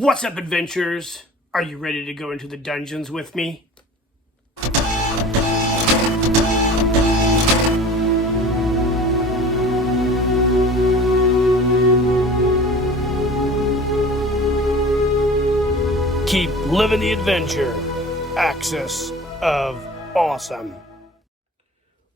What's up, adventurers? Are you ready to go into the dungeons with me? Keep living the adventure. Axis of Awesome.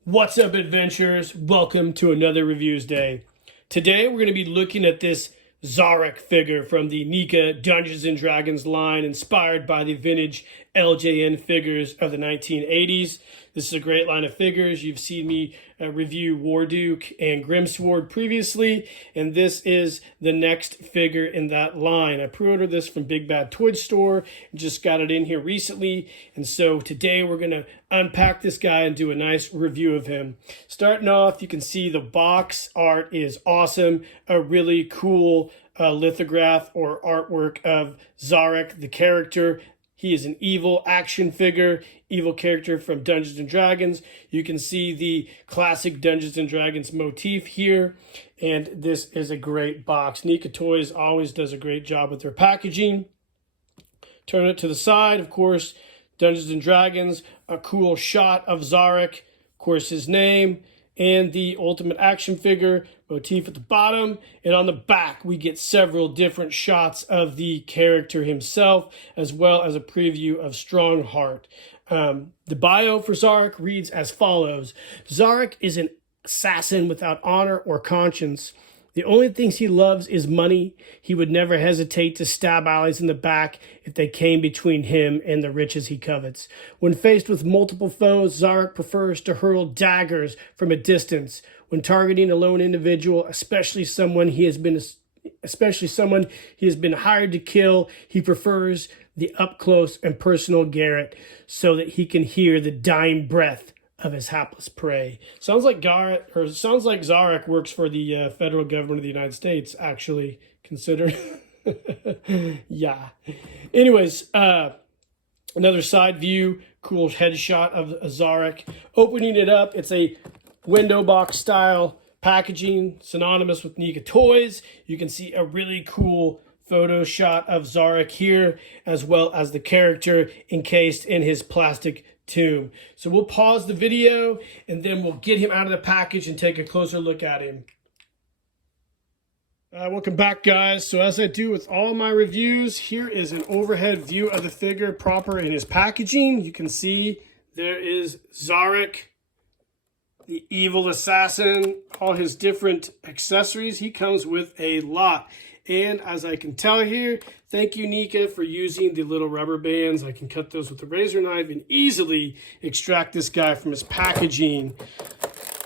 What's up, adventurers? Welcome to another Reviews Day. Today we're going to be looking at this Zarak figure from the NECA Dungeons & Dragons line, inspired by the vintage LJN figures of the 1980s. This is a great line of figures. You've seen me review Warduke and Grimsword previously, and this is the next figure in that line. I pre-ordered this from Big Bad Toy Store and just got it in here recently, and so today we're going to unpack this guy and do a nice review of him. Starting off, you can see the box art is awesome. A really cool lithograph or artwork of Zarak, the character. He is an evil action figure, evil character from Dungeons & Dragons. You can see the classic Dungeons & Dragons motif here, and this is a great box. NECA Toys always does a great job with their packaging. Turn it to the side, of course, Dungeons & Dragons, a cool shot of Zarak, of course his name, and the ultimate action figure motif at the bottom. And on the back, we get several different shots of the character himself, as well as a preview of Strongheart. The bio for Zarak reads as follows. Zarak is an assassin without honor or conscience. The only things he loves is money. He would never hesitate to stab allies in the back if they came between him and the riches he covets. When faced with multiple foes, Zarak prefers to hurl daggers from a distance. When targeting a lone individual, especially someone he has been hired to kill, he prefers the up-close and personal garret so that he can hear the dying breath of his hapless prey. Sounds like Zarak works for the federal government of the United States, actually, considered. Yeah. Anyways, another side view, cool headshot of Zarak. Opening it up, it's a window box style packaging, synonymous with NECA Toys. You can see a really cool photo shot of Zarak here, as well as the character encased in his plastic tomb. So we'll pause the video and then we'll get him out of the package and take a closer look at him. Welcome back, guys. So as I do with all my reviews, here is an overhead view of the figure proper in his packaging. You can see there is Zarak, the evil assassin, all his different accessories. He comes with a lot. And as I can tell here, thank you, NECA, for using the little rubber bands. I can cut those with a razor knife and easily extract this guy from his packaging.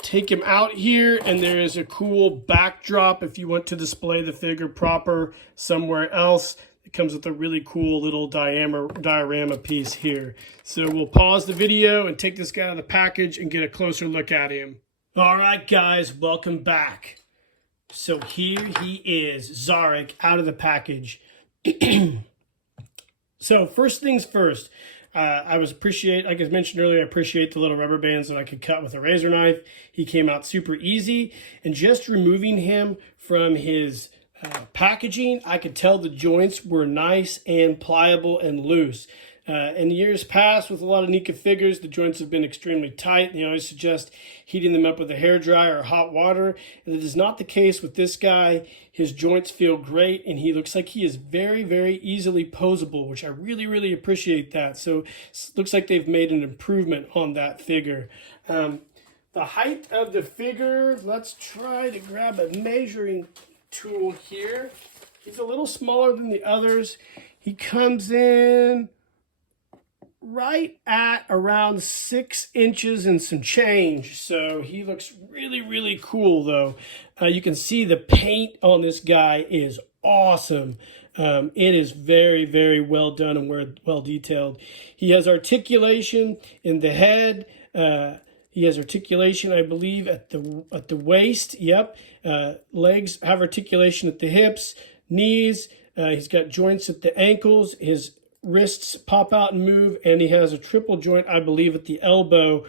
Take him out here, and there is a cool backdrop if you want to display the figure proper somewhere else. It comes with a really cool little diorama piece here. So we'll pause the video and take this guy out of the package and get a closer look at him. All right, guys, welcome back. So here he is, Zarak, out of the package. So first things first, like I mentioned earlier, I appreciate the little rubber bands that I could cut with a razor knife. He came out super easy, and just removing him from his packaging, I could tell the joints were nice and pliable and loose. In years past, with a lot of NECA figures, the joints have been extremely tight. I always suggest heating them up with a hairdryer or hot water. And it is not the case with this guy. His joints feel great, and he looks like he is very, very easily posable, which I really, really appreciate that. So it looks like they've made an improvement on that figure. The height of the figure, let's try to grab a measuring tool here. He's a little smaller than the others. He comes in right at around 6 inches and some change. So he looks really, really cool, though. You can see the paint on this guy is awesome. It is very, very well done and well detailed. He has articulation in the head. He has articulation, I believe, at the waist. Yep. Legs have articulation at the hips, knees. He's got joints at the ankles. His wrists pop out and move, and he has a triple joint, I believe, at the elbow.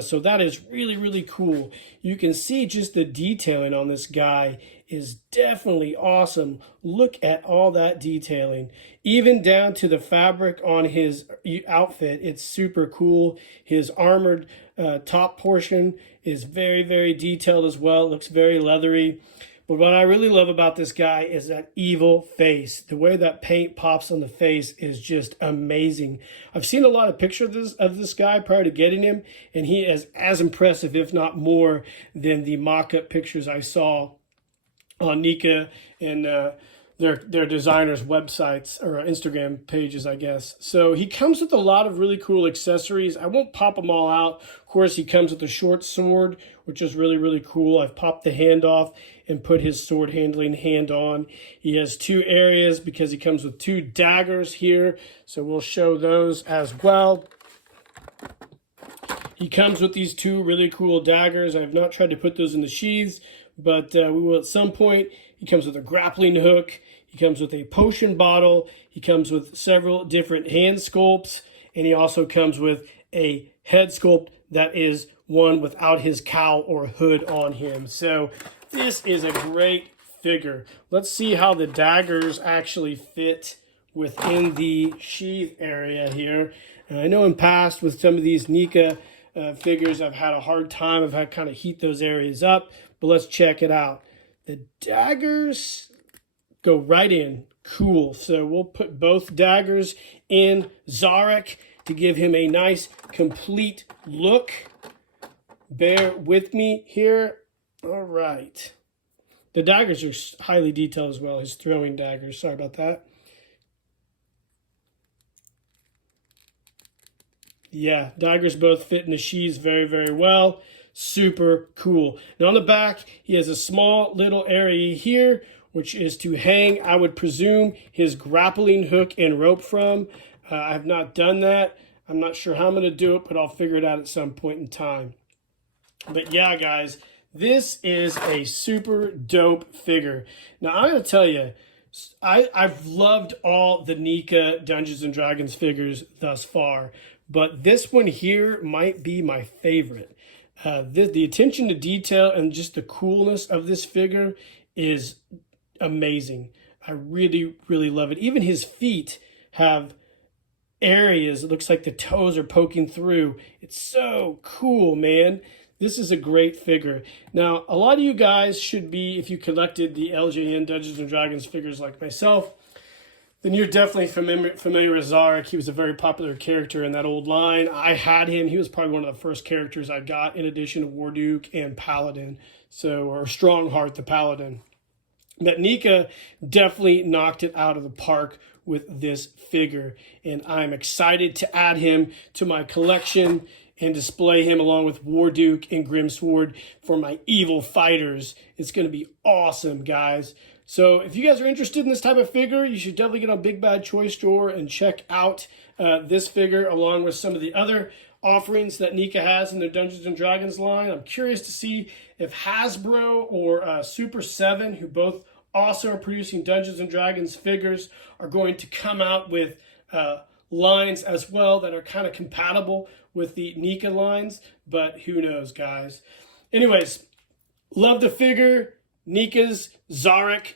So that is really, really cool. You can see just the detailing on this guy is definitely awesome. Look at all that detailing, even down to the fabric on his outfit. It's super cool. His armored top portion is very, very detailed as well. It looks very leathery. But what I really love about this guy is that evil face. The way that paint pops on the face is just amazing. I've seen a lot of pictures of this guy prior to getting him, and he is as impressive, if not more, than the mock-up pictures I saw on NECA and their designers' websites or Instagram pages, I guess. So he comes with a lot of really cool accessories. I won't pop them all out. Of course, he comes with a short sword, which is really, really cool. I've popped the hand off and put his sword handling hand on. He has two areas because he comes with two daggers here. So we'll show those as well. He comes with these two really cool daggers. I have not tried to put those in the sheaths, but we will at some point. He comes with a grappling hook. He comes with a potion bottle. He comes with several different hand sculpts. And he also comes with a head sculpt that is one without his cowl or hood on him. So this is a great figure. Let's see how the daggers actually fit within the sheath area here. And I know in past with some of these NECA figures, I've had a hard time. I've had to kind of heat those areas up, but let's check it out. The daggers go right in. Cool. So we'll put both daggers in Zarak to give him a nice complete look. Bear with me here. All right. The daggers are highly detailed as well. His throwing daggers. Sorry about that. Yeah, daggers both fit in the sheaths very, very well. Super cool. And on the back, he has a small little area here, which is to hang, I would presume, his grappling hook and rope from. I have not done that. I'm not sure how I'm going to do it, but I'll figure it out at some point in time. But yeah, guys, this is a super dope figure. Now, I'm going to tell you, I've loved all the NECA Dungeons & Dragons figures thus far, but this one here might be my favorite. The attention to detail and just the coolness of this figure is amazing. I really, really love it. Even his feet have areas, it looks like the toes are poking through. It's so cool, man. This is a great figure. Now, a lot of you guys should be, if you collected the LJN Dungeons & Dragons figures like myself, then you're definitely familiar with Zarak. He was a very popular character in that old line. I had him. He was probably one of the first characters I got, in addition to Warduke and Paladin, or Strongheart the Paladin. But NECA definitely knocked it out of the park with this figure, and I'm excited to add him to my collection and display him along with Warduke and Grimsword for my evil fighters. It's going to be awesome, guys. So if you guys are interested in this type of figure, you should definitely get on Big Bad Toy Store and check out this figure along with some of the other offerings that NECA has in their Dungeons & Dragons line. I'm curious to see if Hasbro or Super 7, who both also are producing Dungeons & Dragons figures, are going to come out with lines as well that are kind of compatible with the NECA lines, but who knows, guys. Anyways, love the figure. NECA's Zarak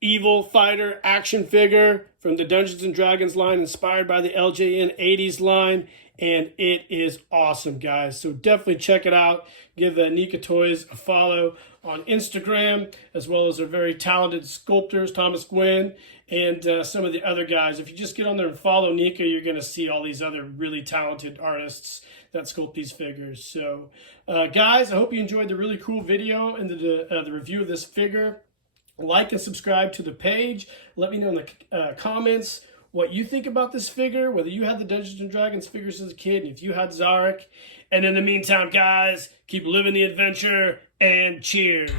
Evil Fighter action figure from the Dungeons & Dragons line, inspired by the LJN 80s line, and it is awesome, guys. So definitely check it out. Give NECA Toys a follow on Instagram, as well as their very talented sculptors, Thomas Gwynn, and some of the other guys. If you just get on there and follow NECA, you're going to see all these other really talented artists that sculpt these figures. So, guys, I hope you enjoyed the really cool video and the review of this figure. Like and subscribe to the page. Let me know in the comments what you think about this figure, whether you had the Dungeons & Dragons figures as a kid, and if you had Zarak. And in the meantime, guys, keep living the adventure, and cheers.